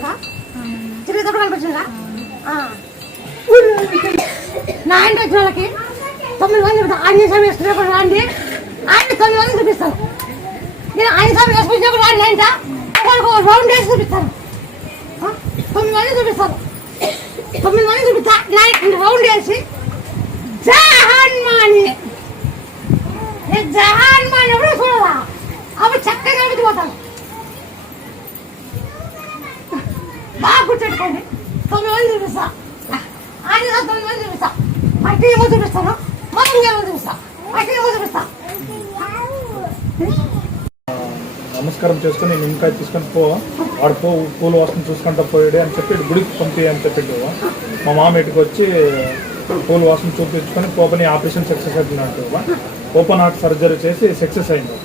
అప్పుడు తిరిగేటప్పుడు కనిపించిందా నా ఆయన వచ్చిన వాళ్ళకి 9 మంది చూపిస్తాను. ఆంజనేయ స్వామి వేసుకునేప్పుడు రాండి, ఆయన 9 మంది చూపిస్తాను. నేను ఆయన స్వామి వేసుకునేప్పుడు రాండి అంట ఒకరికి రౌండ్ వేసి చూపిస్తాను. 9 మంది చూపిస్తాను. 9 మంది చూపిస్తా రౌండ్ వేసి జహాన్మాని జహాన్మాని ఎవరు చూడదా అప్పుడు చక్కగా పోతాను. బాగా గుర్తెట్టుకోండి. 9 మంది చూపిస్తా, ఆయన 9 మంది చూపిస్తా, అట్టి ఏమో చూపిస్తాను, మనం ఏమో చూపిస్తా, అట్టి ఏమో చూపిస్తా. నమస్కారం చేసుకుని నిమ్మకాయ తీసుకొని వాడు పూలు వాసన చూసుకుంటా పోయాడు అని చెప్పి గుడికి పంపి అని చెప్పాడు. మా మామ ఇంటికి వచ్చి పూలు వాసన చూపించుకొని ఓపెన్ ఆపరేషన్ సక్సెస్ అయినట్టు ఓపెన్ హార్ట్ సర్జరీ చేసి సక్సెస్ అయింది.